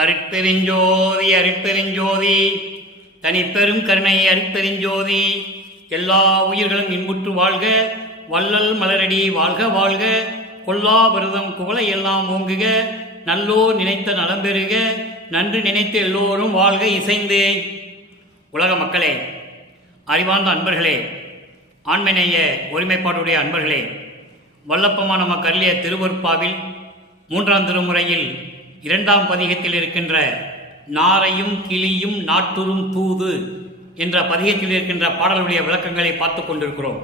அருட்பெருஞ்சோதி அருட்பெருஞ்சோதி தனிப்பெரும் கருணை அருட்பெருஞ்சோதி. எல்லா உயிர்களும் இன்புற்று வாழ்க, வள்ளல் மலரடி வாழ்க வாழ்க. கொல்லா விரதம் குவளை எல்லாம் ஓங்குக, நல்லோர் நினைத்த நலம் பெறுக, நன்று நினைத்து எல்லோரும் வாழ்க இசைந்து. உலக மக்களே, அறிவார்ந்த அன்பர்களே, ஆண்மநேய ஒருமைப்பாடுடைய அன்பர்களே, வல்லப்பமான நமக்கு அருளிய திருவருட்பாவில் 3ஆம் திருமுறையில் 2ஆம் பதிகத்தில் இருக்கின்ற நாரையும் கிளியும் நாட்டுறும் தூது என்ற பதிகத்தில் இருக்கின்ற பாடலுடைய விளக்கங்களை பார்த்து கொண்டிருக்கிறோம்.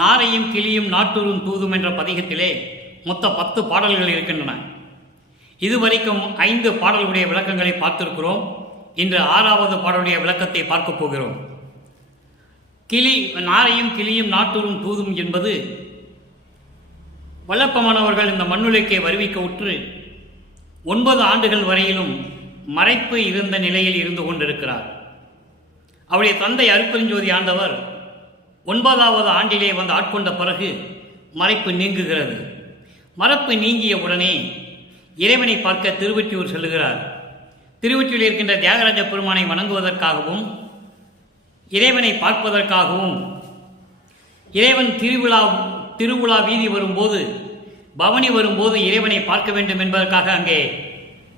நாரையும் கிளியும் நாட்டுறும் தூதும் என்ற பதிகத்திலே மொத்த 10 பாடல்கள் இருக்கின்றன. இதுவரைக்கும் 5 பாடல்களுடைய விளக்கங்களை பார்த்திருக்கிறோம். இன்று 6வது பாடலுடைய விளக்கத்தை பார்க்க போகிறோம். நாரையும் கிளியும் நாட்டுறும் தூதும் என்பது வல்லப்பமானவர்கள் இந்த மண்ணுலகை வருவிக்க உற்று 9 ஆண்டுகள் வரையிலும் மறைப்பு இருந்த நிலையில் இருந்து கொண்டிருக்கிறார். அவருடைய தந்தை அருட்பெருஞ்சோதி ஆண்டவர் 9வது ஆண்டிலே வந்து ஆட்கொண்ட பிறகு மறைப்பு நீங்குகிறது. மறைப்பு நீங்கிய உடனே இறைவனை பார்க்க திருவொற்றியூர் செல்லுகிறார். திருவொற்றியூரில் இருக்கின்ற தியாகராஜ பெருமானை வணங்குவதற்காகவும் இறைவனை பார்ப்பதற்காகவும் இறைவன் திருவிழா வீதி வரும்போது, பவனி வரும்போது இறைவனை பார்க்க வேண்டும் என்பதற்காக அங்கே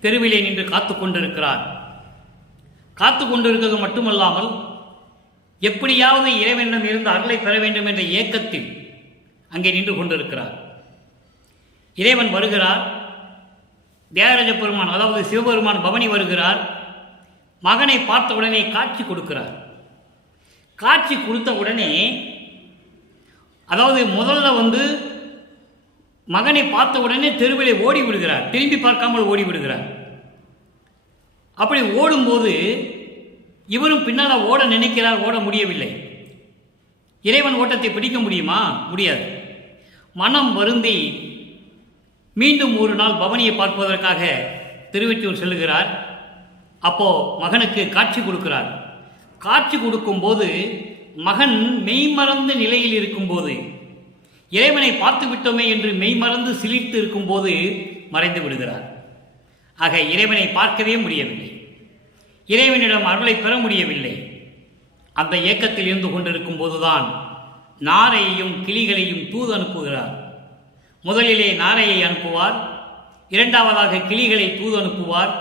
தெருவிலே நின்று காத்து கொண்டிருக்கிறார். காத்து கொண்டிருக்கிறது மட்டுமல்லாமல் எப்படியாவது இறைவனிடம் இருந்து அருளை பெற வேண்டும் என்ற ஏக்கத்தில் அங்கே நின்று கொண்டிருக்கிறார். இறைவன் வருகிறார். தியாகராஜ பெருமான், அதாவது சிவபெருமான் பவனி வருகிறார். மகனை பார்த்த உடனே காட்சி கொடுக்கிறார். காட்சி கொடுத்த உடனே, அதாவது முதல்ல மகனை பார்த்த உடனே தெருவிலே ஓடி விடுகிறார். திரும்பி பார்க்காமல் ஓடி விடுகிறார். அப்படி ஓடும்போது இவரும் பின்னால் ஓட நினைக்கிறார். ஓட முடியவில்லை. இறைவன் ஓட்டத்தை பிடிக்க முடியுமா? முடியாது. மனம் வருந்தி மீண்டும் ஒரு நாள் பவனியை பார்ப்பதற்காக திருவொற்றியூர் செல்லுகிறார். அப்போ மகனுக்கு காட்சி கொடுக்கிறார். காட்சி கொடுக்கும்போது மகன் மெய்மறந்த நிலையில் இருக்கும்போது, இறைவனை பார்த்து விட்டோமே என்று மெய்மறந்து சிலிர்த்து இருக்கும்போது மறைந்து விடுகிறார். ஆக இறைவனை பார்க்கவே முடியவில்லை. இறைவனிடம் அருளை பெற முடியவில்லை. அந்த ஏக்கத்தில் இருந்து கொண்டிருக்கும் போதுதான் நாரையையும் கிளிகளையும் தூது அனுப்புகிறார். முதலிலே நாரையை அனுப்புவார், 2வதாக கிளிகளை தூது அனுப்புவார்.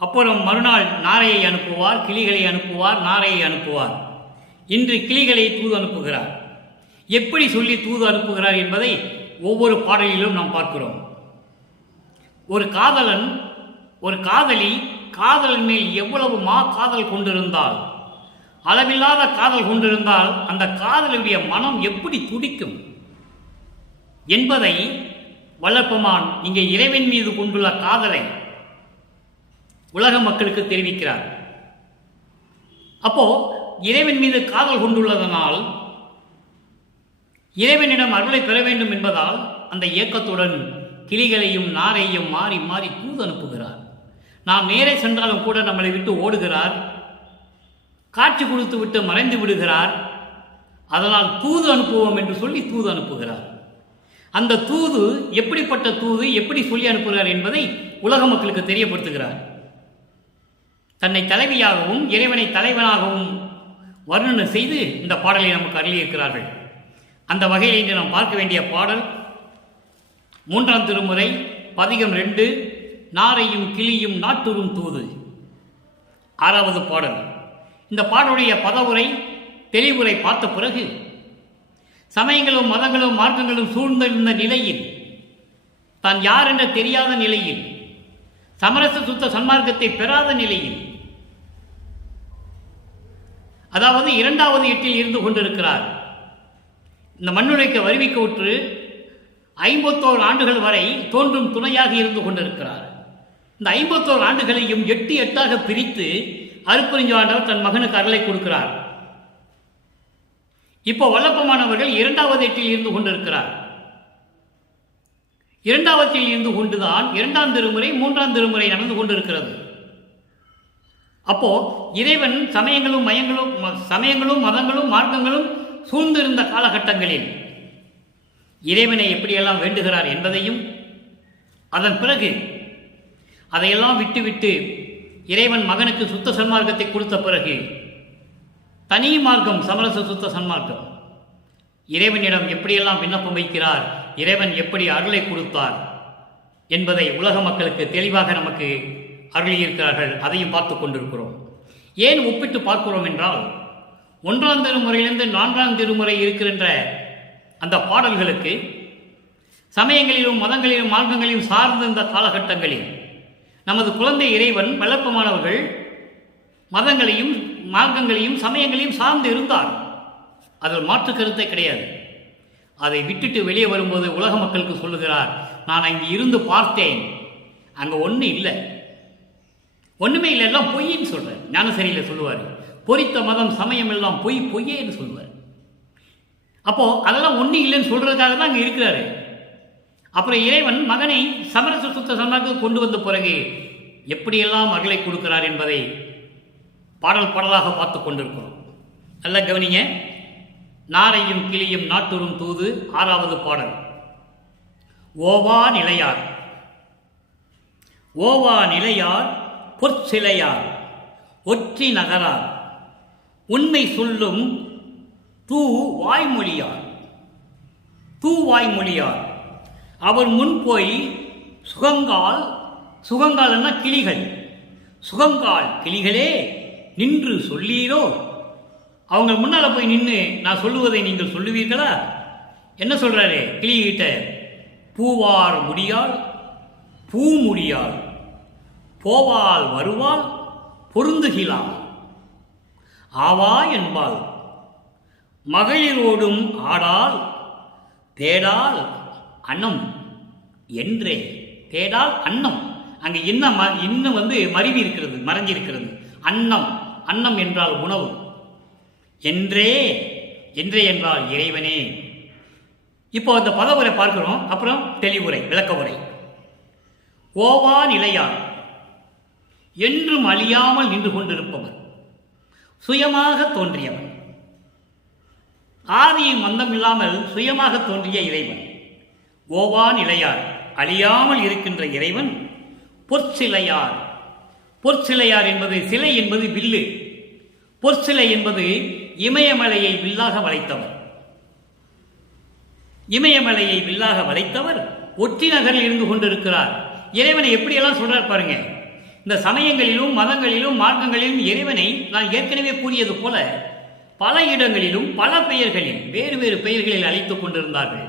அப்புறம் மறுநாள் நாரையை அனுப்புவார், கிளிகளை அனுப்புவார், நாரையை அனுப்புவார். இன்று கிளிகளை தூது அனுப்புகிறார். எப்படி சொல்லி தூது அனுப்புகிறார் என்பதை ஒவ்வொரு பாடலிலும் நாம் பார்க்கிறோம். ஒரு காதலன், ஒரு காதலி காதலன் மேல் எவ்வளவு காதல் கொண்டிருந்தால், அளவில்லாத காதல் கொண்டிருந்தால் அந்த காதலுடைய மனம் எப்படி துடிக்கும் என்பதை வல்லப்பெருமான் இங்கே இறைவன் மீது கொண்டுள்ள காதலை உலக மக்களுக்கு தெரிவிக்கிறார். அப்போ இறைவன் மீது காதல் கொண்டுள்ளதனால், இறைவனிடம் அருளை பெற வேண்டும் என்பதால் அந்த ஏக்கத்துடன் கிளிகளையும் நாரையும் மாறி மாறி தூது அனுப்புகிறார். நாம் நேரே சென்றாலும் கூட நம்மளை விட்டு ஓடுகிறார். காட்சி கொடுத்து விட்டு மறைந்து விடுகிறார். அதனால் தூது அனுப்புவோம் என்று சொல்லி தூது அனுப்புகிறார். அந்த தூது எப்படிப்பட்ட தூது, எப்படி சொல்லி அனுப்புகிறார் என்பதை உலக மக்களுக்கு தெரியப்படுத்துகிறார். தன்னை தலைவியாகவும் இறைவனை தலைவனாகவும் வர்ணனை செய்து இந்த பாடலை நமக்கு அருளியிருக்கிறார்கள். அந்த வகையில் இன்று நாம் பார்க்க வேண்டிய பாடல் 3ஆம் திருமுறை பதிகம் 2, நாரையும் கிளியும் நாட்டுறும் தூது, 6வது பாடல். இந்த பாடலுடைய பதவுரை தெளிவுரை பார்த்த பிறகு, சமயங்களும் மதங்களும் மார்க்கங்களும் சூழ்ந்திருந்த நிலையில், தான் யார் என்ற தெரியாத நிலையில், சமரச சுத்த சன்மார்க்கத்தை பெறாத நிலையில், அதாவது 2வது எட்டில் இருந்து கொண்டிருக்கிறார். இந்த மண்ணுலகை வருவிக்க உற்று 51 ஆண்டுகள் வரை தோன்றும் துணையாக இருந்து கொண்டிருக்கிறார். இந்த 51 ஆண்டுகளையும் 8 பிரித்து அருட்பெருஞ்சாண்டவர் தன் மகனுக்கு அருளை கொடுக்கிறார். இப்போ வல்லப்பமானவர்கள் 2வது எட்டில் இருந்து கொண்டிருக்கிறார். 2வதில் இருந்து கொண்டுதான் 2ஆம் திருமுறை 3ஆம் திருமுறை நடந்து கொண்டிருக்கிறது. அப்போ இறைவன் சமயங்களும் மதங்களும் மார்க்கங்களும் சூழ்ந்திருந்த காலகட்டங்களில் இறைவனை எப்படியெல்லாம் வேண்டுகிறார் என்பதையும், அதன் பிறகு அதையெல்லாம் விட்டுவிட்டு இறைவன் மகனுக்கு சுத்த சன்மார்க்கத்தை கொடுத்த பிறகு தனி மார்க்கம் சமரச சுத்த சன்மார்க்கம். இறைவனிடம் எப்படியெல்லாம் விண்ணப்பம் வைக்கிறார், இறைவன் எப்படி அருளை கொடுத்தார் என்பதை உலக மக்களுக்கு தெளிவாக நமக்கு அருளியிருக்கிறார்கள். அதையும் பார்த்து கொண்டிருக்கிறோம். ஏன் ஒப்பிட்டு பார்க்கிறோம் என்றால், 1ஆம் திருமுறையிலிருந்து 4ஆம் திருமுறை இருக்கின்ற அந்த பாடல்களுக்கு சமயங்களிலும் மதங்களிலும் மார்க்கங்களிலும் சார்ந்த இந்த காலகட்டங்களில் நமது குழந்தை இறைவன் வளர்ப்பமானவர்கள் மதங்களையும் மார்க்கங்களையும் சமயங்களையும் சார்ந்து இருந்தார். அதில் மாற்று கருத்தை கிடையாது. அதை விட்டுட்டு வெளியே வரும்போது உலக மக்களுக்கு சொல்லுகிறார், நான் அங்கே இருந்து பார்த்தேன், அங்கே ஒன்றும் இல்லை, ஒன்றுமே இல்லை, எல்லாம் பொய்ன்னு சொல்கிறேன். ஞானசரியில் சொல்லுவார், பொறித்த மதம் சமயம் எல்லாம் பொய் பொய்யேன்னு சொல்லுவார். அப்போது அதெல்லாம் ஒன்றும் இல்லைன்னு சொல்கிறதுக்காக தான் அங்கே இருக்கிறாரு. அப்புறம் இறைவன் மகனை சமரச சுத்த சன்மார்க்கத்துக்கு கொண்டு வந்த பிறகு எப்படியெல்லாம் அருளை கொடுக்கிறார் என்பதை பாடல் பாடலாக பார்த்து கொண்டிருக்கிறோம். நல்லா கவனிங்க. நாரையும் கிளியும் நாட்டுறும் தூது 6வது பாடல். ஓவா நிலையார் ஓவா நிலையார் பொற்சிலையார் ஒற்றி நகரார் உண்மை சொல்லும் தூ வாய்மொழியார் அவர் முன் போய் சுகங்கால் என்ன கிளிகள், சுகங்கால் கிளிகளே நின்று சொல்லீரோ. அவங்க முன்னால் போய் நின்று நான் சொல்லுவதை நீங்கள் சொல்லுவீர்களா? என்ன சொல்றாரு கிளிகிட்ட? பூவார் முடியாள் பூ முடியாள் போவாள் வருவாள் பொருந்துகிலாள் ஆவா என்பாள் மகளிரோடும் ஆடால் தேடால் அன்னம் என்றே. தேடால் அன்னம், அங்கே இன்னும் மருவி இருக்கிறது, மறைஞ்சிருக்கிறது. அன்னம் என்றால் உணவு. என்றே என்றால் இறைவனே. இப்போ அந்த பதவுரை பார்க்கிறோம். அப்புறம் தெளிவுரை, விளக்க உரை. ஓவா நிலையார், என்றும் அழியாமல் நின்று கொண்டிருப்பவர், சுயமாக தோன்றியவன், ஆதியும் மந்தம் இல்லாமல் சுயமாக தோன்றிய இறைவன். ஓவா நிலையார், அழியாமல் இருக்கின்ற இறைவன். பொற்சிலையார் என்பது சிலை என்பது வில்லு. பொற்சிலை என்பது இமயமலையை வில்லாக வளைத்தவர் ஒற்றி நகரில் இருந்து கொண்டிருக்கிறார். இறைவனை எப்படியெல்லாம் சொல்றார் பாருங்க. இந்த சமயங்களிலும் மதங்களிலும் மார்க்கங்களிலும் இறைவனை நான் ஏற்கனவே கூறியது போல பல இடங்களிலும் பல பெயர்களில் வேறு வேறு பெயர்களில் அழைத்துக் கொண்டிருந்தார்கள்.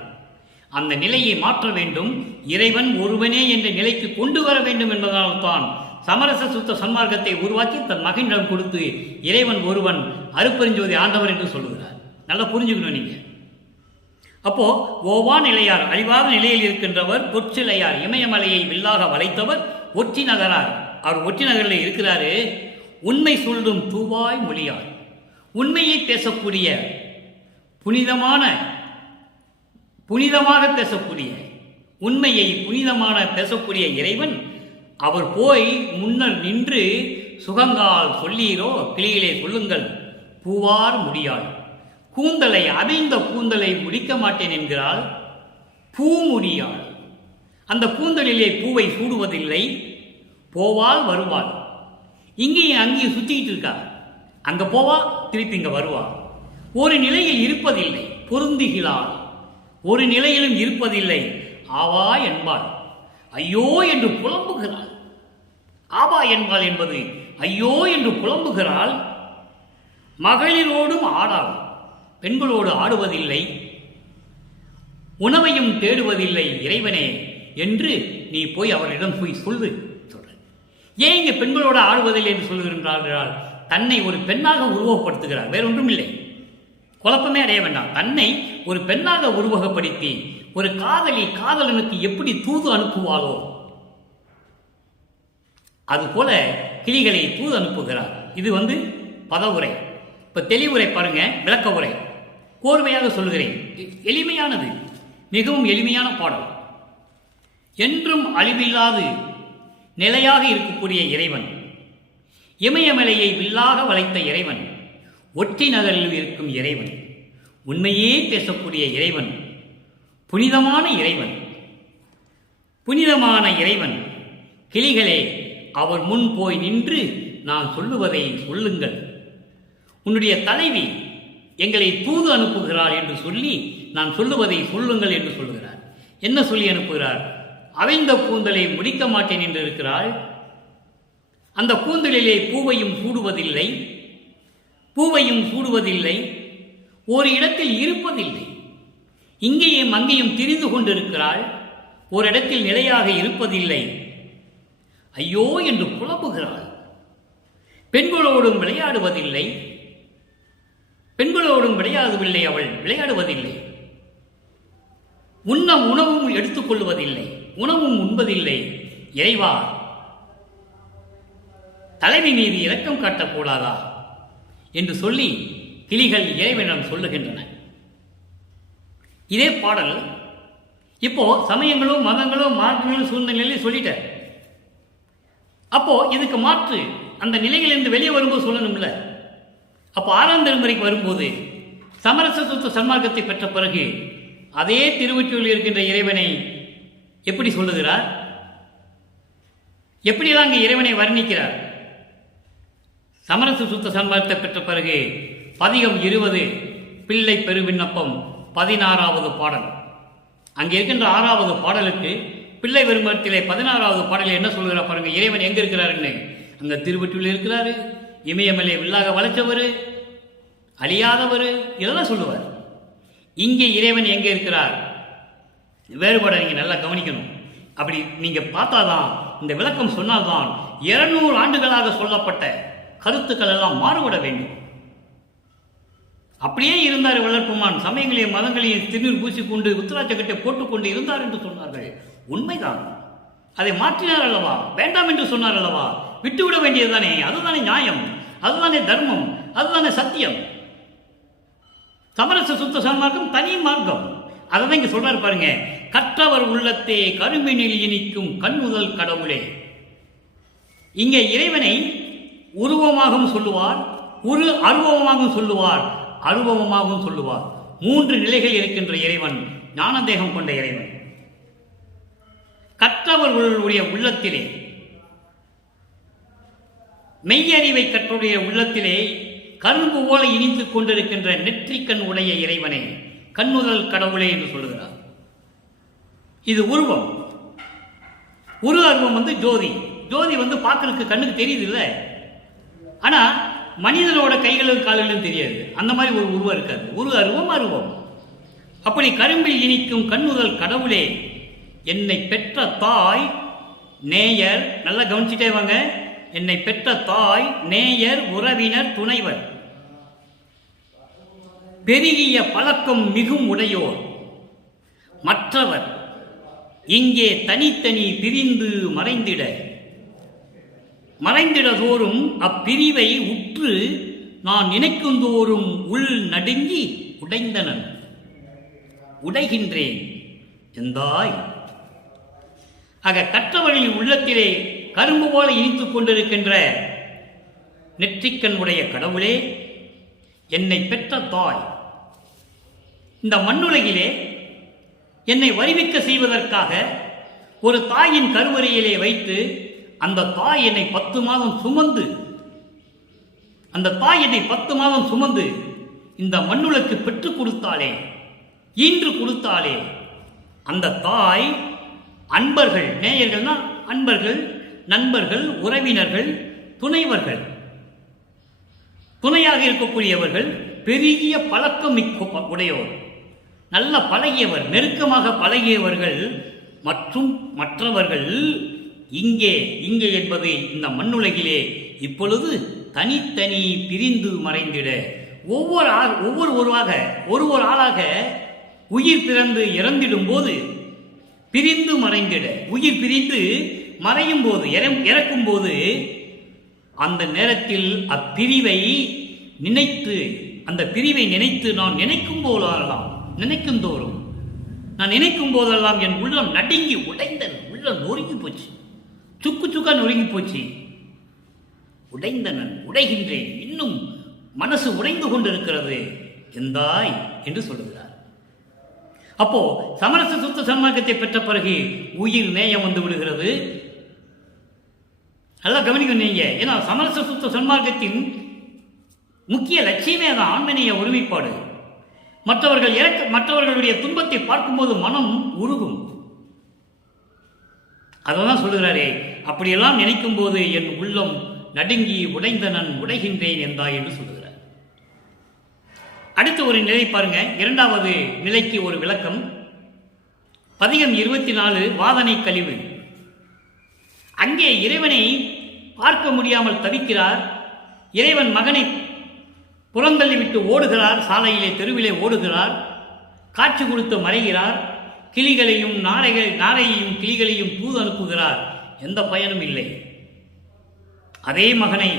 அந்த நிலையை மாற்ற வேண்டும், இறைவன் ஒருவனே என்ற நிலைக்கு கொண்டு வர வேண்டும் என்பதால் தான் சமரச சுத்த சன்மார்க்கத்தை உருவாக்கி தன் மகனிடம் கொடுத்து இறைவன் ஒருவன் அருப்பெருஞ்சோதி ஆண்டவர் என்று சொல்லுகிறார். நல்லா புரிஞ்சுக்கணும் நீங்க. அப்போ ஓவா நிலையார், அழிவாத நிலையில் இருக்கின்றவர். பொற்சிலையார், இமயமலையை வில்லாக வளைத்தவர். ஒற்றி நகரார், அவர் ஒற்றி நகரில் இருக்கிறாரு. உண்மை சொல்லும் தூவாய் மொழியார், உண்மையை பேசக்கூடிய புனிதமாக பேசக்கூடிய, உண்மையை புனிதமான பேசக்கூடிய இறைவன். அவர் போய் முன்னர் நின்று சுகங்கால் சொல்லீரோ, கிளியிலே சொல்லுங்கள், பூவார் முடியாள், கூந்தலை அவிழ்ந்த கூந்தலை முடிக்க மாட்டேன் என்கிறாள். பூ முடியாள், அந்த கூந்தலிலே பூவை சூடுவதில்லை. போவாள் வருவாள், இங்கேயும் அங்கேயும் சுத்திக்கிட்டு இருக்கா. அங்க போவா, திருப்பி இங்க வருவா. ஒரு நிலையில் இருப்பதில்லை. பொருந்துகிறாள், ஒரு நிலையிலும் இருப்பதில்லை. ஆவா என்பாள், ஐயோ என்று புலம்புகிறாள். ஆவா என்பாள் என்பது ஐயோ என்று புலம்புகிறாள். மகளிரோடும் ஆடாள், பெண்களோடு ஆடுவதில்லை. உணவையும் தேடுவதில்லை இறைவனே என்று நீ போய் அவரிடம் போய் சொல்லு சொல்ற. ஏன் இங்கே பெண்களோடு ஆடுவதில்லை என்று சொல்லுகின்றார்கள்? தன்னை ஒரு பெண்ணாக உருவகப்படுத்துகிறார், வேற ஒன்றும் இல்லை. குழப்பமே அடைய வேண்டாம். தன்னை ஒரு பெண்ணாக உருவகப்படுத்தி ஒரு காதலனுக்கு எப்படி தூது அனுப்புவாளோ அதுபோல கிளிகளை தூது அனுப்புகிறார். இது பதவுரை. இப்ப தெளிவுரை பாருங்க, விளக்க உரை. கோர்வையாக சொல்லுகிறேன், எளிமையானது, மிகவும் எளிமையான பாடல். என்றும் அழிவில்லாது நிலையாக இருக்கக்கூடிய இறைவன், இமயமலையை வில்லாக வளைத்த இறைவன், ஒற்றி நகரில் இருக்கும் இறைவன், உண்மையே பேசக்கூடிய இறைவன், புனிதமான இறைவன், கிளிகளே, அவர் முன் போய் நின்று நான் சொல்லுவதை சொல்லுங்கள். உன்னுடைய தலைவி எங்களை தூது அனுப்புகிறார் என்று சொல்லி நான் சொல்லுவதை சொல்லுங்கள் என்று சொல்லுகிறார். என்ன சொல்லி அனுப்புகிறார்? அவைந்த கூந்தலை முடிக்க மாட்டேன் என்று இருக்கிறாள். அந்த கூந்தலிலே பூவையும் சூடுவதில்லை, பூவையும் சூடுவதில்லை, ஒரு இடத்தில் இருப்பதில்லை. இங்கேயும் அங்கேயும் திரிந்து கொண்டிருக்கிறாள், ஒரு இடத்தில் நிலையாக இருப்பதில்லை. ஐயோ என்று புலம்புகிறாள். பெண்களோடும் விளையாடுவதில்லை, பெண்களோடும் விளையாடுவதில்லை, அவள் விளையாடுவதில்லை. உண்ண உணவும் எடுத்துக்கொள்வதில்லை, உணவும் உண்பதில்லை. இறைவா, தலைவி மீது இரக்கம் காட்டக்கூடாதா என்று சொல்லி கிளிகள் இறைவனிடம் சொல்லுகின்றன. இதே பாடல் இப்போ சமயங்களோ மதங்களோ மார்க்கங்களோ சூழ்நிலையிலே சொல்லிட்டார். அப்போ இதுக்கு மாற்று அந்த நிலைகளிலிருந்து வெளியே வரும்போது சொல்லணும்ல. அப்போ 6ஆம் திருமுறைக்கு வரும்போது சமரச சுத்த சன்மார்க்கத்தை பெற்ற பிறகு அதே திருவொற்றியூரில் இருக்கின்ற இறைவனை எப்படி சொல்லுகிறார்? எப்படியெல்லாம் அங்கே இறைவனை வர்ணிக்கிறார்? சமரச சுத்த சன்மார்க்கத்தை பெற்ற பிறகு பதிகம் 20 பிள்ளை பெருவிண்ணப்பம் 16வது பாடல். அங்கே இருக்கின்ற 6வது பாடலுக்கு பிள்ளை பெருமத்திலே 16வது பாடலில் என்ன சொல்கிறார் பாருங்க. இறைவன் எங்க இருக்கிறாருன்னு, அங்க திருவொற்றியூரில் இருக்கிறாரு, இமயமலை வில்லாக வளைச்சவர், அழியாதவர், இதெல்லாம் சொல்லுவார். இங்கே இறைவன் எங்கே இருக்கிறார்? வேறுபாடை நீங்க நல்லா கவனிக்கணும். அப்படி நீங்க பார்த்தாதான், இந்த விளக்கம் சொன்னால்தான் 200 ஆண்டுகளாக சொல்லப்பட்ட கருத்துக்கள் எல்லாம் மாறுபட வேண்டும். அப்படியே இருந்தார் வளர்ப்புமான். சமயங்களையும் மதங்களையும் திருநீர் பூசிக்கொண்டு உத்தராட்சக்கட்டை போட்டுக்கொண்டு இருந்தார் என்று சொன்னார்கள். உண்மைதான். அதை மாற்றினார் அல்லவா? வேண்டாம் என்று சொன்னார் அல்லவா? விட்டுவிட வேண்டியதுதானே? அதுதானே நியாயம், அதுதானே தர்மம், அதுதானே சத்தியம். சமரச சுத்த சன்மார்க்கம் தனி மார்க்கம். அதான் இங்க சொல்றாரு பாருங்க. கற்றவர் உள்ளத்தே கரும்பினில் இனிக்கும் கண்ணுதல் கடவுளே. இங்கே இறைவனை உருவமாகவும் சொல்லுவார், அருவமாகவும் சொல்லுவார், அருவமாகவும் சொல்லுவார். 3 நிலைகள் இருக்கின்ற இறைவன் ஞானதேகம் கொண்ட இறைவன். கற்றவர்களுடைய உள்ளத்திலே, மெய்யறிவை கற்றுடைய உள்ளத்திலே கரும்பு போல இனித்துக் கொண்டிருக்கின்ற நெற்றிக்கண் உடைய இறைவனை கண்ணுதல் கடவுளே என்று சொல்லுகிறார். இது உருவம். அருவம் ஜோதி. ஜோதி பார்க்கறதுக்கு கண்ணுக்கு தெரியுது இல்ல, ஆனா மனிதனோட கைகளும் கால்களும் தெரியாது. அந்த மாதிரி ஒரு உருவம் இருக்காது. அருவம். அப்படி கரும்பில் இனிக்கும் கண்ணுதல் கடவுளே, என்னை பெற்ற தாய் நேயர், நல்லா கவனிச்சுட்டே வாங்க. என்னை பெற்ற தாய் நேயர் உறவினர் துணைவர், பெருகிய பழக்கம் மிகும் உடையோர், மற்றவர் இங்கே தனித்தனி பிரிந்து மறைந்திடதோறும் அப்பிரிவை உற்று நான் நினைக்குந்தோறும் உள் நடுங்கி உடைந்தனன். உடைகின்றேன் எந்தாய். ஆக கற்றவர்களின் உள்ளத்திலே கரும்பு போல இனித்துக் கொண்டிருக்கின்ற நெற்றிக்கண் உடைய கடவுளே, என்னை பெற்ற தாய், இந்த மண்ணுலகிலே என்னை வருவிக்க செய்வதற்காக ஒரு தாயின் கருவறையிலே வைத்து அந்த தாய் என்னை 10 மாதம் சுமந்து, இந்த மண்ணுலக்கு பெற்றுக் கொடுத்தாளே, ஈன்று கொடுத்தாளே, அந்த தாய் அன்பர்கள், நேயர்கள்னா அன்பர்கள், நண்பர்கள், உறவினர்கள், துணைவர்கள், துணையாக இருக்கக்கூடியவர்கள், பெரிய பழக்கம் உடையவர், நல்ல பழகியவர், நெருக்கமாக பழகியவர்கள் மற்றும் மற்றவர்கள் இங்கே என்பது இந்த மண்ணுலகிலே இப்பொழுது தனித்தனி பிரிந்து மறைந்திட, ஒவ்வொரு ஆளாக உயிர் பிறந்து இறந்திடும் போது பிரிந்து மறைந்திட, உயிர் பிரிந்து மறையும் போது, இறக்கும் போது, அந்த நேரத்தில் அப்பிரிவை நினைத்து, அந்த பிரிவை நினைத்து நான் நினைக்கும் போதெல்லாம் என் உள்ளம் நடுங்கி உடைந்தன். உள்ளம் நொறுங்கி போச்சு, சுக்கா நொறுங்கி போச்சு. உடைந்தனன், உடைகின்றேன், இன்னும் மனசு உடைந்து கொண்டிருக்கிறது எந்தாய் என்று சொல்லுகிறார். அப்போ சமரச சுத்த சன்மார்க்கத்தை பெற்ற பிறகு உயிர் நேயம் வந்து விடுகிறது. நல்லா கவனிக்கணும் நீங்க. ஏன்னா சமரச சுத்த சன்மார்க்கத்தின் முக்கிய லட்சியமே தான் ஆன்மீக ஒருமைப்பாடு. மற்றவர்களுடைய துன்பத்தை பார்க்கும்போது மனம் உருகும். அதான் சொல்லுகிறாரே, அப்படியெல்லாம் நினைக்கும் போது என் உள்ளம் நடுங்கி உடைந்த நான் உடைகின்றேன் என்றாய் என்று சொல்லுகிறார். அடுத்த ஒரு நிலை பாருங்க. இரண்டாவது நிலைக்கு ஒரு விளக்கம். பதிகம் 24 வாதனை கழிவு. அங்கே இறைவனை பார்க்க முடியாமல் தவிக்கிறார். இறைவன் மகனை புறந்தள்ளி விட்டு ஓடுகிறார். சாலையிலே தெருவிலே ஓடுகிறார். காட்சி கொடுத்து மறைகிறார். கிளிகளையும் நாரையையும் கிளிகளையும் தூது அனுப்புகிறார். எந்த பயனும் இல்லை. அதே மகனை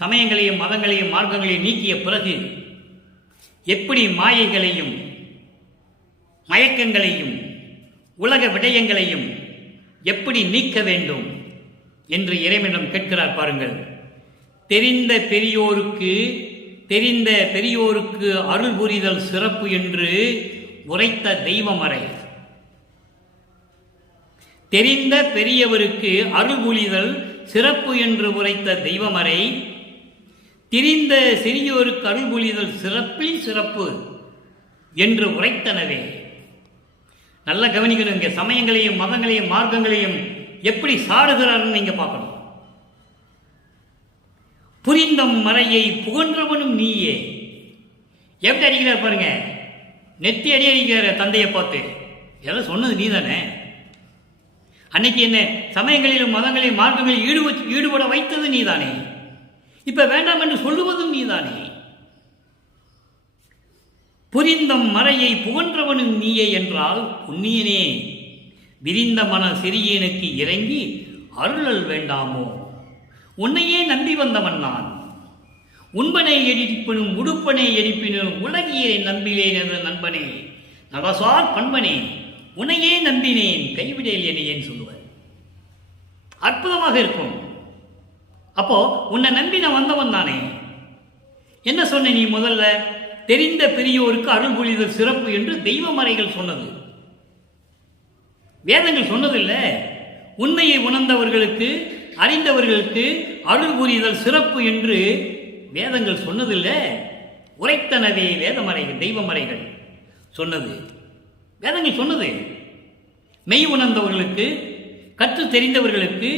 சமயங்களையும் மதங்களையும் மார்க்கங்களையும் நீக்கிய பிறகு எப்படி மாயைகளையும் மயக்கங்களையும் உலக விடயங்களையும் எப்படி நீக்க வேண்டும் என்று இறைவனிடம் கேட்கிறார் பாருங்கள். தெரிந்த பெரியோருக்கு அருள் புரிதல் சிறப்பு என்று உரைத்த தெய்வமறை. தெரிந்த பெரியவருக்கு அருள் புரிதல் சிறப்பு என்று உரைத்த தெய்வமறை, திரிந்த சிறியோருக்கு அருள் புரிதல் சிறப்பில் சிறப்பு என்று உரைத்தனவே. நல்ல கவனிக்கணும். இங்கே சமயங்களையும் மதங்களையும் மார்க்கங்களையும் எப்படி சாடுகிறார்னு நீங்க பார்க்கணும். புரிந்தம் மறையை புகன்றவனும் நீயே. எப்படி அடிக்கிறார் பாருங்க. நெத்தி அடிக்கிற தந்தையை பார்த்து. எல்லாம் சொன்னது நீ தானே. அன்னைக்கு என்ன சமயங்களிலும் மதங்களையும் மார்க்கங்களில் ஈடுபட வைத்தது நீதானே. இப்ப வேண்டாம் என்று சொல்லுவதும் நீதானே. புரிந்தம் மறையை புகன்றவனும் நீயே என்றால் புண்ணியனே விரிந்த மன சிறியனுக்கு இறங்கி அருளல் வேண்டாமோ. உன்னையே நம்பி வந்தவன் நான். உண்பனை எடிப்பினும் உடுப்பனை எடிப்பினும் உலகியை நம்பினேன் என்ற நண்பனே நவசார் பண்பனே உன்னையே நம்பினேன் கைவிடேல் என ஏன் சொல்லுவார். அற்புதமாக இருக்கும். அப்போ உன்னை நம்பி நான் வந்தவன் தானே. என்ன சொன்ன நீ முதல்ல? தெரிந்த பெரியோருக்கு அருள் புரிதல் சிறப்பு என்று தெய்வமறைகள் சொன்னது. வேதங்கள் சொன்னதில்லை. உண்மையை உணர்ந்தவர்களுக்கு அறிந்தவர்களுக்கு அருள் புரிதல் சிறப்பு என்று வேதங்கள் சொன்னதில்லை. உரைத்தனவே வேதமறைகள் தெய்வமறைகள் சொன்னது. வேதங்கள் சொன்னது மெய் உணர்ந்தவர்களுக்கு, கற்று தெரிந்தவர்களுக்கு,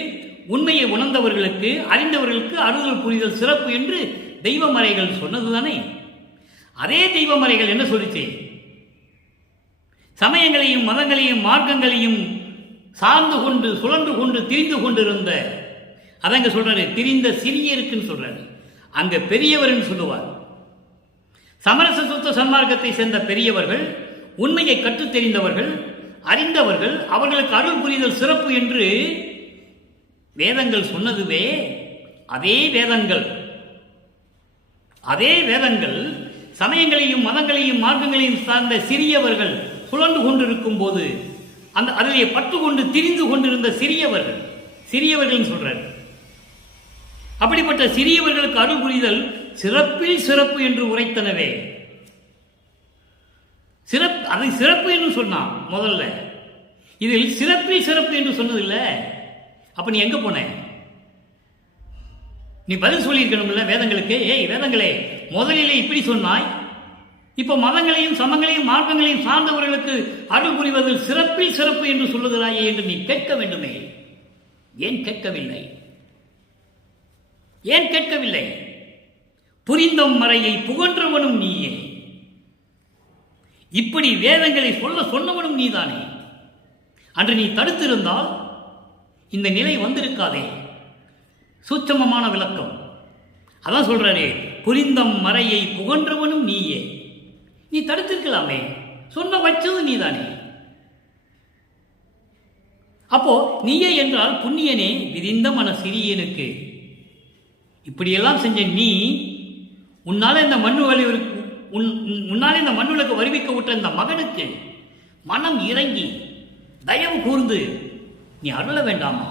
உண்மையை உணர்ந்தவர்களுக்கு, அறிந்தவர்களுக்கு அருள் புரிதல் சிறப்பு என்று தெய்வமறைகள் சொன்னதுதானே. அதே தெய்வமறைகள் என்ன சொல்லிச்சு? சமயங்களையும் மதங்களையும் மார்க்கங்களையும் சார்ந்து கொண்டு சுழன்று கொண்டு திரிந்து கொண்டிருந்த, அதங்க சொல்றாரு, திரிந்த சிறியருக்குன்னு சொல்றாரு. அங்க பெரியவர்னு சொல்லுவார். சமரச சுத்த சன்மார்க்கத்தை சேர்ந்த பெரியவர்கள், உண்மையை கற்றுத் தெரிந்தவர்கள், அறிந்தவர்கள், அவர்களுக்கு அருள் புரிதல் சிறப்பு என்று வேதங்கள் சொன்னதுவே. அதே வேதங்கள் சமயங்களையும் மதங்களையும் மார்க்கங்களையும் சார்ந்த சிறியவர்கள் சுழன்று கொண்டிருக்கும் போது அந்த அதிலே பற்று கொண்டு திரிந்து கொண்டிருந்த சிறியவர்கள் சொல்றார். அப்படிப்பட்ட சிறியவர்களுக்கு அருள் புரிதல் சிறப்பில் சிறப்பு என்று உரைத்தனவே. அதை சிறப்பு என்று சொன்னான் முதல்ல. இதில் சிறப்பில் சிறப்பு என்று சொன்னதில்லை. அப்ப நீ எங்க போன? நீ பதில் சொல்லியிருக்கணும்ல வேதங்களுக்கு. வேதங்களே, முதலிலே இப்படி சொன்னாய், இப்ப மதங்களையும் சமங்களையும் மார்க்கங்களையும் சார்ந்தவர்களுக்கு அருள் புரிவதில் சிறப்பில் சிறப்பு என்று சொல்லுகிறாயே என்று நீ கேட்க வேண்டுமே. ஏன் கேட்கவில்லை? புரிந்தம் மறையை புகன்றவனும் நீயே. இப்படி வேதங்களை சொன்னவனும் நீதானே. அன்று நீ தடுத்திருந்தால் இந்த நிலை வந்திருக்காதே. சூட்சமமான விளக்கம். அதான் சொல்றாரே, புரிந்தம் மறையை புகன்றவனும் நீயே. நீ தடுத்திருக்கலாமே. சொன்ன வச்சது நீதானே. அப்போ நீயே என்றால் புண்ணியனே விரிந்த மன சிறியனுக்கு. இப்படியெல்லாம் செஞ்ச நீ உன்னால இந்த மண்ணுலக வருவிக்க விட்ட இந்த மகனுக்கு மனம் இறங்கி தயவு கூர்ந்து நீ அருள வேண்டாமா?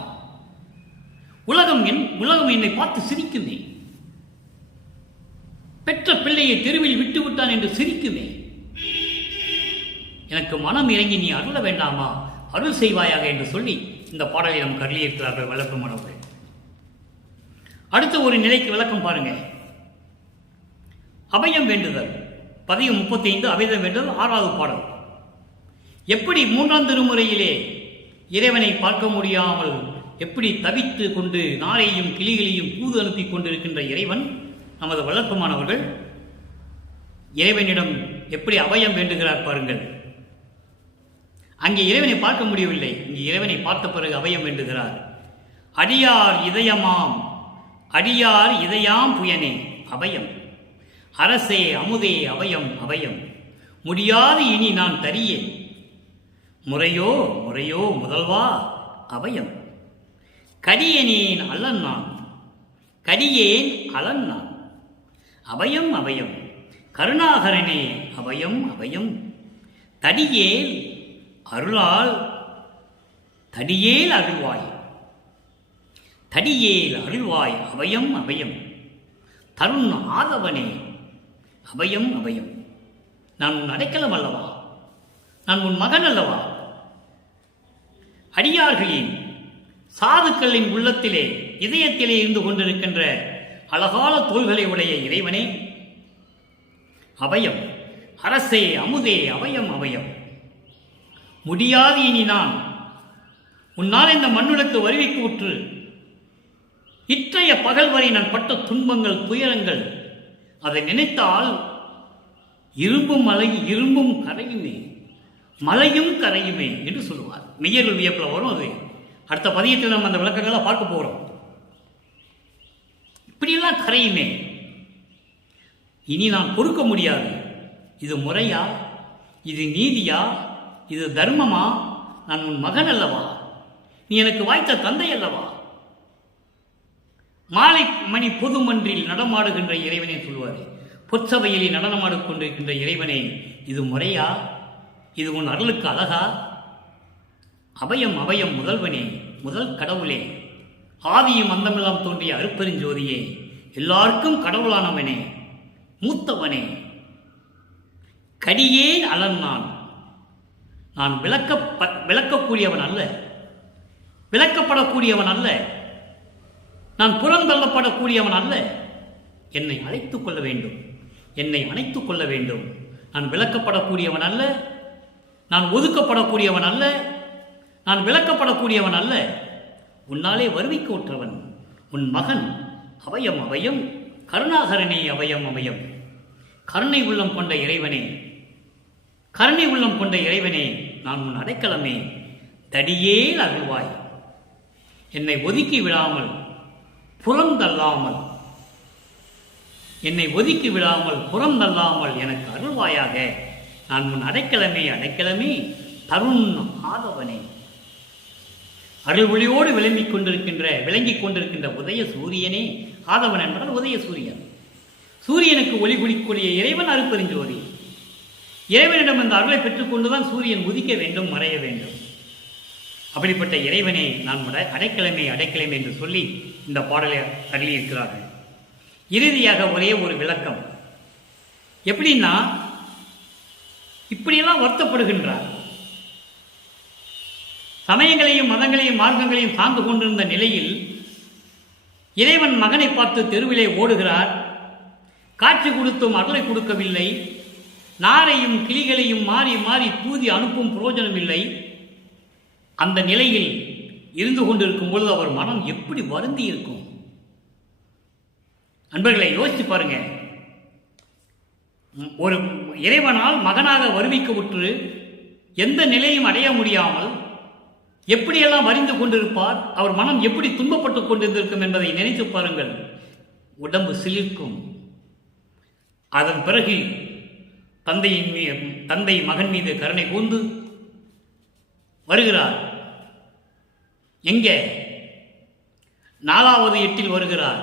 உலகம் என்னை பார்த்து சிரிக்குமே. பெற்ற பிள்ளையை தெருவில் விட்டு விட்டான் என்று சிரிக்குமே. எனக்கு மனம் இறங்கி நீ அருள வேண்டாமா? அருள் செய்வாயாக என்று சொல்லி இந்த பாடலை நமக்கு அருளியிருக்கிறார்கள் வளர்ப்பு மாணவர்கள். அடுத்த ஒரு நிலைக்கு விளக்கம் பாருங்க. அபயம் வேண்டுதல் பதிகம் 35 அபயம் வேண்டுதல் 6வது பாடல். எப்படி 3ஆம் திருமுறையிலே இறைவனை பார்க்க முடியாமல் எப்படி தவித்து கொண்டு நாரையும் கிளிகளையும் தூது அனுப்பி கொண்டிருக்கின்ற இறைவன் நமது வளர்ப்புமானவர்கள் இறைவனிடம் எப்படி அபயம் வேண்டுகிறார் பாருங்கள். அங்கே இறைவனை பார்க்க முடியவில்லை, இங்கே இறைவனை பார்த்த பிறகு அபயம் வேண்டுகிறார். அடியார் இதயமாம் அடியார் இதயாம் புயனே அபயம், அரசே அமுதே அபயம் அபயம், முடியாது இனி நான் தரியேன், முறையோ முறையோ முதல்வா அபயம், கடியனேன் அலன் நான் கடியேன் அலன் நான், அபயம் அபயம் கருணாகரனே அபயம் அபயம், தடியேல் அருளால் தடியேல் அருள்வாய் தடியேல் அருள்வாய் அபயம் அபயம், தருண் ஆதவனே அபயம் அபயம், நான் உன் அடைக்கலம் அல்லவா, நான் உன் மகன் அல்லவா. அடியார்களின் சாதுக்களின் உள்ளத்திலே இதயத்திலே இருந்து கொண்டிருக்கின்ற அழகான தோள்களை உடைய இறைவனே அபயம், அரசே அமுதே அபயம் அபயம், முடியாது இனி நான் உன்னால் இந்த மண்ணுலக்கு வருவிக்கு உற்று இற்றைய பகல் வரை நான் பட்ட துன்பங்கள் துயரங்கள் அதை நினைத்தால் இரும்பும் இரும்பும் கரையுமே மலையும் கரையுமே என்று சொல்லுவார். மெய்யர்கள் வியப்பில் வரும். அது அடுத்த பதியத்தில் நம்ம அந்த விளக்கங்களை பார்க்க போகிறோம். இப்படியெல்லாம் கரையுமே, இனி நான் பொறுக்க முடியாது. இது முறையா, இது நீதியா, இது தர்மமா, நான் உன் மகன் அல்லவா, நீ எனக்கு வாய்த்த தந்தை அல்லவா. மாலை மணி பொதுமன்றில் நடமாடுகின்ற இறைவனே சொல்வார். பொற்சபையிலே நடனமாடிக் கொண்டிருக்கின்ற இறைவனே, இது முறையா, இது உன் அருளுக்கு அழகா. அபயம் அபயம் முதல்வனே, முதல் கடவுளே, ஆதியும் அந்தமெல்லாம் தோன்றிய அருப்பெருஞ்சோதியே, எல்லாருக்கும் கடவுளானவனே, மூத்தவனே, கடியேன் அலன் நான், நான் விளக்கக்கூடியவன் அல்ல, விளக்கப்படக்கூடியவன் அல்ல, நான் புறந்தள்ளப்படக்கூடியவன் அல்ல. என்னை அழைத்துக் கொள்ள வேண்டும், என்னை அணைத்துக் கொள்ள வேண்டும். நான் விளக்கப்படக்கூடியவன் அல்ல, நான் ஒதுக்கப்படக்கூடியவன் அல்ல, நான் விளக்கப்படக்கூடியவன் அல்ல. உன்னாலே வருவிக்க உற்றவன் உன் மகன். அபயம் அபயம் கருணாகரனே அபயம் அபயம், கருணை உள்ளம் கொண்ட இறைவனே, கருணை உள்ளம் கொண்ட இறைவனே, நான் உன் அடைக்கலமே, தடியேல் அருள்வாய், என்னை ஒதுக்கி விடாமல் புறந்தள்ளாமல், என்னை ஒதுக்கி விடாமல் புறந்தள்ளாமல் எனக்கு அருள்வாயாக. நான் உன் அடைக்கலமே அடைக்கலமே, தருண் ஆதவனே, அருள் ஒளியோடு விளங்கிக் கொண்டிருக்கின்ற உதய சூரியனே. ஆதவன் என்றால் உதய சூரியன். சூரியனுக்கு ஒளி குடிக்கூடிய இறைவன் அருட்பெருஞ்சோதி. இறைவனிடம் அந்த அருளை பெற்றுக்கொண்டுதான் சூரியன் உதிக்க வேண்டும், மறைய வேண்டும். அப்படிப்பட்ட இறைவனை நான் அடைக்கலமே அடைக்கலமே என்று சொல்லி இந்த பாடலை அருளியிருக்கிறார்கள். இறுதியாக ஒரே ஒரு விளக்கம். எப்படின்னா, இப்படியெல்லாம் வருத்தப்படுகின்றார். சமயங்களையும் மதங்களையும் மார்க்கங்களையும் சார்ந்து கொண்டிருந்த நிலையில் இறைவன் மகனை பார்த்து தெருவிலே ஓடுகிறார். காட்சி கொடுத்தும் அருளை கொடுக்கவில்லை. நாரையும் கிளிகளையும் மாறி மாறி தூதி அனுப்பும் பிரயோஜனம் இல்லை. அந்த நிலையில் இருந்து கொண்டிருக்கும் பொழுது அவர் மனம் எப்படி வருந்தி இருக்கும்? அன்பர்களை யோசித்து பாருங்க. ஒரு இறைவனால் மகனாக வருவிக்க உற்று எந்த நிலையும் அடைய முடியாமல் எப்படியெல்லாம் வரிந்து கொண்டிருப்பார், அவர் மனம் எப்படி துன்பப்பட்டுக் கொண்டிருந்திருக்கும் என்பதை நினைத்து பாருங்கள். உடம்பு சிலிர்க்கும். அதன் பிறகு தந்தை மகன் மீது கருணை கூர்ந்து வருகிறார். எங்கே? 4வது எட்டில் வருகிறார்.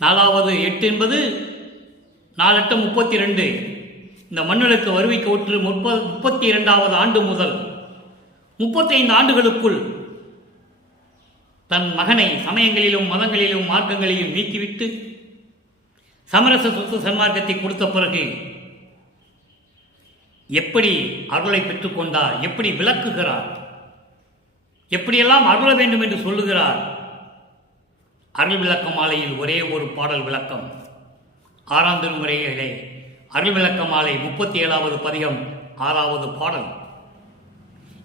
4வது எட்டு என்பது 4 8 32. இந்த மண்ணுலக்கு வருவிக்க உற்று 32வது ஆண்டு முதல் 35 ஆண்டுகளுக்குள் தன் மகனை சமயங்களிலும் மதங்களிலும் மார்க்கங்களிலும் நீக்கிவிட்டு சமரச சொத்து சன்மார்க்கத்தை கொடுத்த பிறகு எப்படி அருளை பெற்றுக்கொண்டார், எப்படி விளக்குகிறார், எப்படியெல்லாம் அருள வேண்டும் என்று சொல்லுகிறார். அருள் விளக்க மாலையில் ஒரே ஒரு பாடல் விளக்கம். 6ஆம் திருமுறையிலே அருள் விளக்க மாலை 37வது பதிகம் 6வது பாடல்.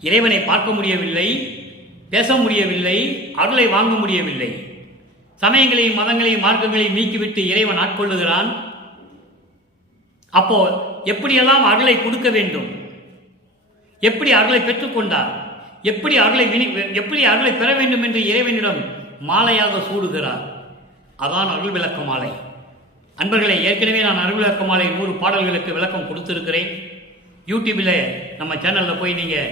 இறைவனை பார்க்க முடியவில்லை, பேச முடியவில்லை, அருளை வாங்க முடியவில்லை. சமயங்களையும் மதங்களையும் மார்க்கங்களையும் நீக்கிவிட்டு இறைவன் ஆட்கொள்ளுகிறான். அப்போ எப்படியெல்லாம் அருளை கொடுக்க வேண்டும், எப்படி அருளை பெற்றுக்கொண்டார், எப்படி அருளை பெற வேண்டும் என்று இறைவனிடம் மாலையாக சூடுகிறார். அதான் அருள் விளக்க மாலை. அன்பர்களே, ஏற்கனவே நான் அருள் விளக்க மாலை 100 பாடல்களுக்கு விளக்கம் கொடுத்துருக்கிறேன். யூடியூப்பில் நம்ம சேனலில் போய் நீங்கள்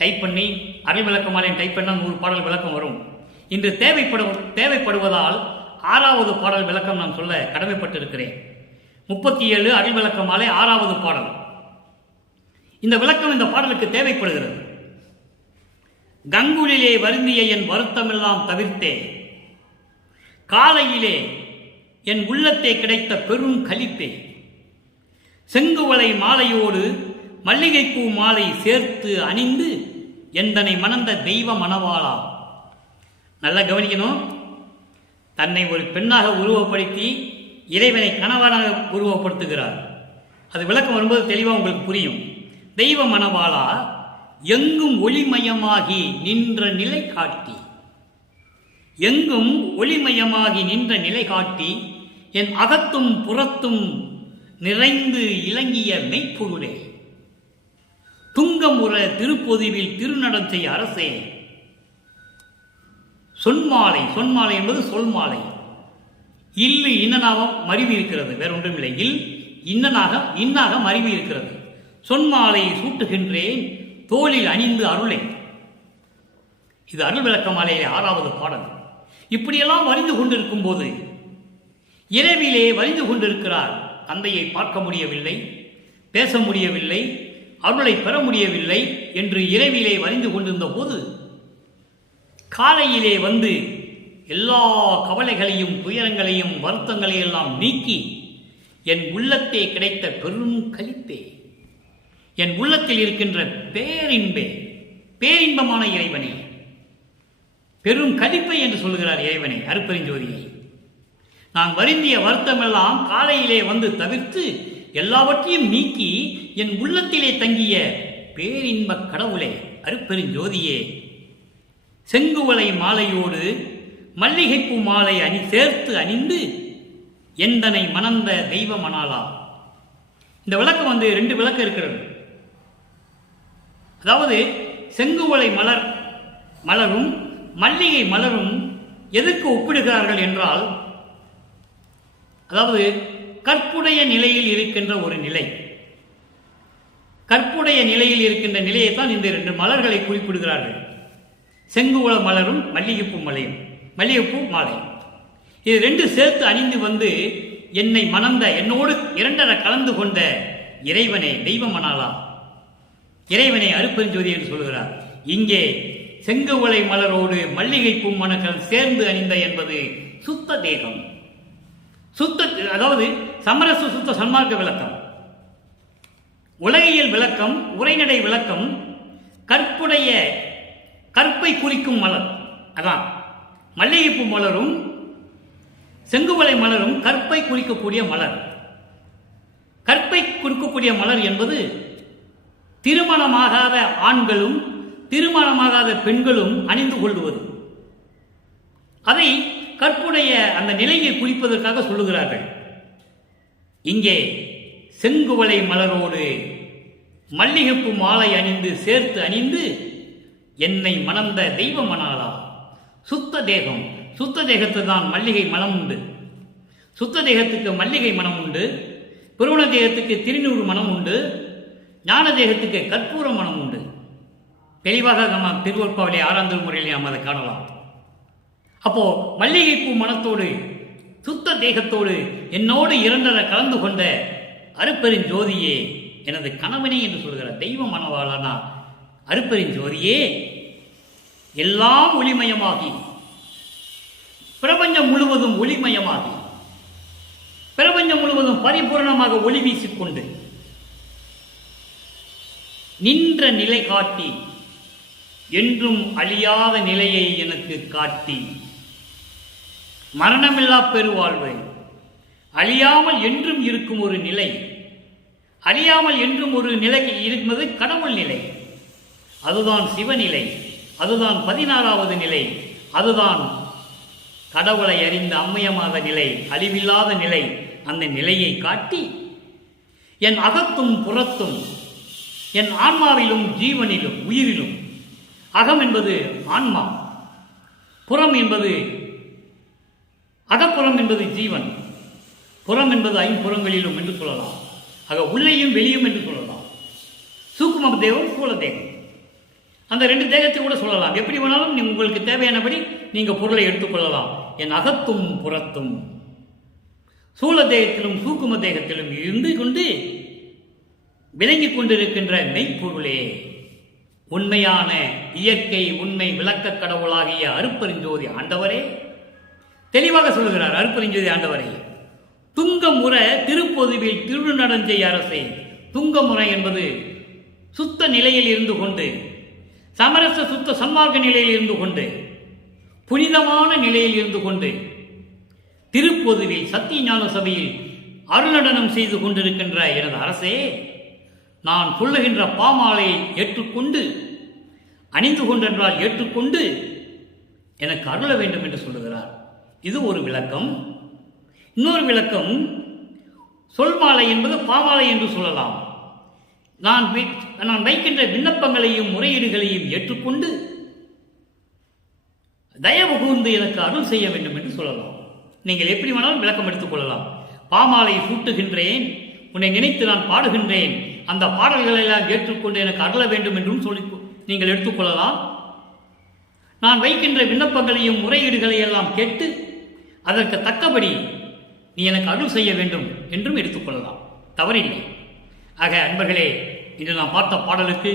டைப் பண்ணி அருள் விளக்க மாலையை டைப் பண்ணால் 100 பாடல் விளக்கம் வரும். இன்று தேவைப்படுவதால் 6வது பாடல் விளக்கம் நான் சொல்ல கடமைப்பட்டிருக்கிறேன். 37 அருள் விளக்க மாலை 6வது பாடல். இந்த விளக்கம் இந்த பாடலுக்கு தேவைப்படுகிறது. கங்குலிலே வருந்திய என் வருத்தமெல்லாம் தவிர்த்தே, காலையிலே என் உள்ளத்தை கிடைத்த பெரும் களிப்பே, செங்குவளை மாலையோடு மல்லிகைப்பூ மாலை சேர்த்து அணிந்து எந்தனை மணந்த தெய்வ மணவாளா. நல்லா கவனிக்கணும். தன்னை ஒரு பெண்ணாக உருவப்படுத்தி இறைவனை கணவனாக உருவப்படுத்துகிறார். அது விளக்கம் வரும்போது தெளிவாக உங்களுக்கு புரியும். தெய்வ மணவாளா, எங்கும் ஒளிமயமாகி நின்ற நிலை காட்டி, எங்கும் ஒளிமயமாகி நின்ற நிலை காட்டி, என் அகத்தும் புறத்தும் நிறைந்து இலங்கிய மெய்ப்பொருளே, துங்கமுற திருப்பொதிவில் திருநடம் செய்ய அரசே. சொன்மாலை, சொன்மாலை என்பது சொல்மாலை. இல்லு இன்னனாக மருவி இருக்கிறது, வேற ஒன்றுமில்லை. இல் இன்னாக மருவி இருக்கிறது. சொன்மாலையை சூட்டுகின்றேன் தோளில் அணிந்து அருளை. இது அருள் விளக்க மாலையிலே 6வது பாடல். இப்படியெல்லாம் வலிந்து கொண்டிருக்கும் போது இரவிலே வலிந்து கொண்டிருக்கிறார். தந்தையை பார்க்க முடியவில்லை, பேச முடியவில்லை, அருளை பெற முடியவில்லை என்று இரவிலே வலிந்து கொண்டிருந்த போது காலையிலே வந்து எல்லா கவலைகளையும் துயரங்களையும் வருத்தங்களையும் எல்லாம் நீக்கி என் உள்ளத்தே கிடைத்த பெரும் களிப்பே, என் உள்ளத்தில் இருக்கின்ற பேரின்பமான இறைவனை, பெரும் களிப்பை என்று சொல்லுகிறார் இறைவனை, அருட்பெருஞ்சோதியை. நான் வருந்திய வருத்தமெல்லாம் காலையிலே வந்து தவிர்த்து எல்லாவற்றையும் நீக்கி என் உள்ளத்திலே தங்கிய பேரின்ப கடவுளே, அருட்பெருஞ்சோதியே, செங்குவளை மாலையோடு மல்லிகைப்பூ மாலை சேர்த்து அணிந்து எந்தனை மணந்த தெய்வ மணாளா. இந்த விளக்கம் 2 விளக்கம் இருக்கிறது. அதாவது செங்குவளை மலரும் மல்லிகை மலரும் எதற்கு ஒப்பிடுகிறார்கள் என்றால், அதாவது கற்புடைய நிலையில் இருக்கின்ற ஒரு நிலை, கற்புடைய நிலையில் இருக்கின்ற நிலையைத்தான் இந்த 2 மலர்களை குறிப்பிடுகிறார்கள். செங்குவள மலரும் மல்லிகைப்பூ மாலை, இது 2 சேர்த்து அணிந்து வந்து என்னை மணந்த, என்னோடு 2 கலந்து கொண்ட இறைவனை தெய்வ மணாளா, இறைவனை அருட்பெருஞ்சோதி என்று சொல்கிறார். இங்கே செங்குவளை மலரோடு மல்லிகைப்பூ மணக்கள் சேர்ந்து அணிந்த என்பது சுத்த தேகம், அதாவது சமரச சுத்த சன்மார்க்க விளக்கம், உலகியல் விளக்கம், உரைநடை விளக்கம், கற்பை குறிக்கும் மலர். அதான் மல்லிகைப்பூ மலரும் செங்குவளை மலரும் கற்பை குறிக்கக்கூடிய மலர். கற்பை குறிக்கக்கூடிய மலர் என்பது திருமணமாகாத ஆண்களும் திருமணமாகாத பெண்களும் அணிந்து கொள்வது. அதை கற்புடைய அந்த நிலையை குறிப்பதற்காக சொல்லுகிறார்கள். இங்கே செங்குவளை மலரோடு மல்லிகைப்பூ மாலை சேர்த்து அணிந்து என்னை மணந்த தெய்வ மணாளா. சுத்த தேகம், சுத்த தேகத்து தான் மல்லிகை மனம் உண்டு. சுத்த தேகத்துக்கு மல்லிகை மனம் உண்டு, புருவண தேகத்துக்கு திருநூறு மனம் உண்டு, ஞான தேகத்துக்கு கற்பூர மனம் உண்டு. தெளிவாக நம்ம திருவற்பாவிலே 6ஆம் திருமுறையிலே நாம் அதை காணலாம். அப்போ மல்லிகைப்பூ மனத்தோடு சுத்த தேகத்தோடு என்னோடு 2 கலந்து கொண்ட அருட்பெருஞ்சோதியே, எனது கணவனே என்று சொல்கிற தெய்வ மணவாளனா அருட்பெருஞ்சோதியே, எல்லாம் ஒளிமயமாகி பிரபஞ்சம் முழுவதும் ஒளிமயமாகி பிரபஞ்சம் முழுவதும் பரிபூர்ணமாக ஒளி வீசிக்கொண்டு நின்ற நிலை காட்டி என்றும் அழியாத நிலையை எனக்கு காட்டி மரணமில்லா பெருவாழ்வு, அழியாமல் என்றும் இருக்கும் ஒரு நிலை. அழியாமல் என்றும் ஒரு நிலை இருப்பது கடவுள் நிலை. அதுதான் சிவநிலை, அதுதான் 16வது நிலை, அதுதான் கடவுளை அறிந்த அம்மையமாத நிலை, அழிவில்லாத நிலை. அந்த நிலையை காட்டி என் அகத்தும் புறத்தும், என் ஆன்மாவிலும் ஜீவனிலும் உயிரிலும், அகம் என்பது ஆன்மா, புறம் என்பது அகப்புறம் என்பது ஜீவன், புறம் என்பது ஐம்புறங்களிலும் என்று சொல்லலாம். ஆக உள்ளேயும் வெளியும் என்று சொல்லலாம். சூக்கும தேகம், ஸ்தூல தேகம், அந்த 2 தேகத்தை கூட சொல்லலாம். எப்படி வேணாலும் உங்களுக்கு தேவையானபடி நீங்கள் பொருளை எடுத்துக்கொள்ளலாம். என் அகத்தும் புறத்தும், சூழ தேகத்திலும் சூக்கும தேகத்திலும் இருந்து கொண்டு விளங்கிக் கொண்டிருக்கின்ற மெய்ப்பொருளே, உண்மையான இயற்கை உண்மை விளக்க கடவுளாகிய அருட்பெருஞ்சோதி ஆண்டவரே, தெளிவாக சொல்லுகிறார். அருட்பெருஞ்சோதி ஆண்டவரே, துங்கமுறை திருப்பொதுவில் திருநடஞ்செய் அரசே. துங்கமுறை என்பது சுத்த நிலையில் இருந்து கொண்டு, சமரச சுத்த சன்மார்க்க நிலையில் இருந்து கொண்டு, புனிதமான நிலையில் இருந்து கொண்டு, திருப்பொதுவில் சத்திய ஞான சபையில் அருள்நடனம் செய்து கொண்டிருக்கின்ற எனது அரசே, நான் சொல்லுகின்ற பாமாலை ஏற்றுக்கொண்டு, அணிந்து கொண்டென்றால் ஏற்றுக்கொண்டு எனக்கு அருள வேண்டும் என்று சொல்லுகிறார். இது ஒரு விளக்கம். இன்னொரு விளக்கம், சொல்மாலை என்பது பாமாலை என்று சொல்லலாம். நான் வைக்கின்ற விண்ணப்பங்களையும் முறையீடுகளையும் ஏற்றுக்கொண்டு தயவு கூர்ந்து எனக்கு அருள் செய்ய வேண்டும் என்று சொல்லலாம். நீங்கள் எப்படி வேணாலும் விளக்கம் எடுத்துக் கொள்ளலாம். பாமாலை சூட்டுகின்றேன், உன்னை நினைத்து நான் பாடுகின்றேன், அந்த பாடல்களை எல்லாம் ஏற்றுக்கொண்டு எனக்கு அருள வேண்டும் என்றும் சொல்லி நீங்கள் எடுத்துக்கொள்ளலாம். நான் வைக்கின்ற விண்ணப்பங்களையும் முறையீடுகளை எல்லாம் கேட்டு அதற்கு தக்கபடி நீ எனக்கு அருள் செய்ய வேண்டும் என்றும் எடுத்துக்கொள்ளலாம். தவறில்லை. ஆக அன்பர்களே, இன்று நாம் பார்த்த பாடலுக்கு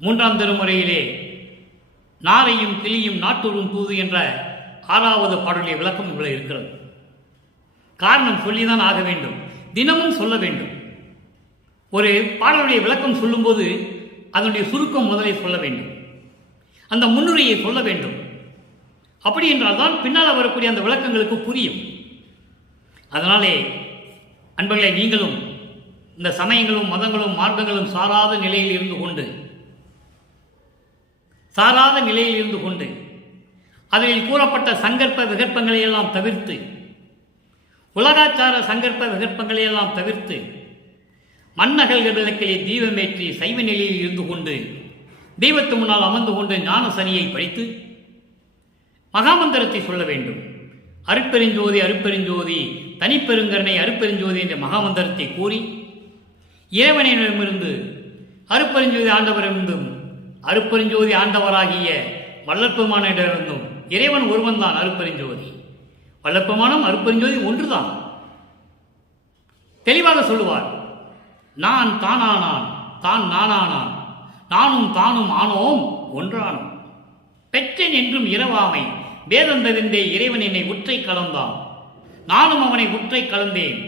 3ஆம் திருமுறையிலே நாரையும் கிளியும் நாட்டூரும் தூது என்ற 6வது பாடலுடைய விளக்கம் இவ்வளவு இருக்கிறது. காரணம் சொல்லிதான் ஆக வேண்டும், தினமும் சொல்ல வேண்டும். ஒரு பாடலுடைய விளக்கம் சொல்லும்போது அதனுடைய சுருக்கம் முதலில் சொல்ல வேண்டும், அந்த முன்னுரையை சொல்ல வேண்டும். அப்படி என்றால் தான் பின்னால் வரக்கூடிய அந்த விளக்கங்களுக்கு புரியும். அதனாலே அன்பர்களே, நீங்களும் இந்த சமயங்களும் மதங்களும் மார்க்கங்களும் சாராத நிலையில் இருந்து கொண்டு அதில் கூறப்பட்ட சங்கற்ப விகற்பங்களை எல்லாம் தவிர்த்து, உலகாச்சார சங்கற்ப விகற்பங்களை எல்லாம் தவிர்த்து, மண்ணகல்கள் விளக்கிலே தீபமேற்றி சைவ நிலையில் இருந்து கொண்டு தெய்வத்து முன்னால் அமர்ந்து கொண்டு ஞான சனியை படித்து மகாமந்திரத்தை சொல்ல வேண்டும். அருட்பெருஞ்சோதி அருட்பெருஞ்சோதி தனிப்பெருங்கருணை அருட்பெருஞ்சோதி என்ற மகாமந்திரத்தை கூறி இறைவனிடமிருந்து அருட்பெருஞ்சோதி ஆண்டவரிடமிருந்தும் அருட்பெருஞ்சோதி ஆண்டவராகிய வல்லற்பெருமானிடமிருந்தும், இறைவன் ஒருவன் தான் அருட்பெருஞ்சோதி, வல்லற்பெருமானும் அருட்பெருஞ்சோதி ஒன்றுதான். தெளிவாக சொல்லுவார். நான் தானானான், தான் நானானான், நானும் தானும் ஆனோம் ஒன்றானோம், பெற்றேன் என்றும் இரவாமை வேதந்தறிந்தே இறைவன் என்னை உற்றை கலந்தான், நானும் அவனை உற்றை கலந்தேன்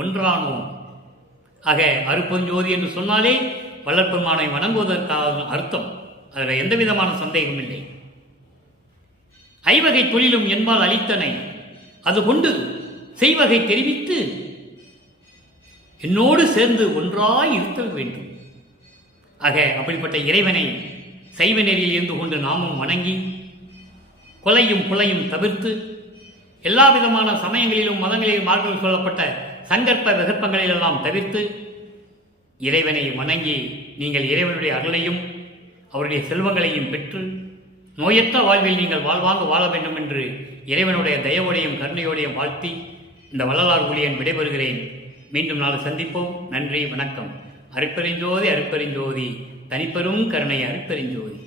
ஒன்றானோம். ஆக அருட்பெருஞ்சோதி என்று சொன்னாலே வல்லற்பெருமானை வணங்குவதற்காக அர்த்தம். அதில் எந்த விதமான சந்தேகம் இல்லை. ஐவகை தொழிலும் என்பால் அளித்தனை அது கொண்டு செய்வகை தெரிவித்து என்னோடு சேர்ந்து ஒன்றாய் இருத்தல் வேண்டும். ஆக அப்படிப்பட்ட இறைவனை சைவ நெறியில் இருந்து கொண்டு நாமும் வணங்கி கொலையும் புலையும் தவிர்த்து எல்லா விதமான சமயங்களிலும் மதங்களிலும் மார்க்கம் சொல்லப்பட்ட சங்கற்ப விகற்பங்களிலெல்லாம் தவிர்த்து இறைவனை வணங்கி நீங்கள் இறைவனுடைய அருளையும் அவருடைய செல்வங்களையும் பெற்று நோயற்ற வாழ்வில் நீங்கள் வாழ்வாங்க வாழ வேண்டும் என்று இறைவனுடைய தயவோடையும் கருணையோடையும் வாழ்த்தி இந்த வள்ளலார் ஊழியன் விடைபெறுகிறேன். மீண்டும் நாளை சந்திப்போம். நன்றி, வணக்கம். அருட்பெருஞ்சோதி அருட்பெருஞ்சோதி தனிப்பெரும் கருணை அருட்பெருஞ்சோதி.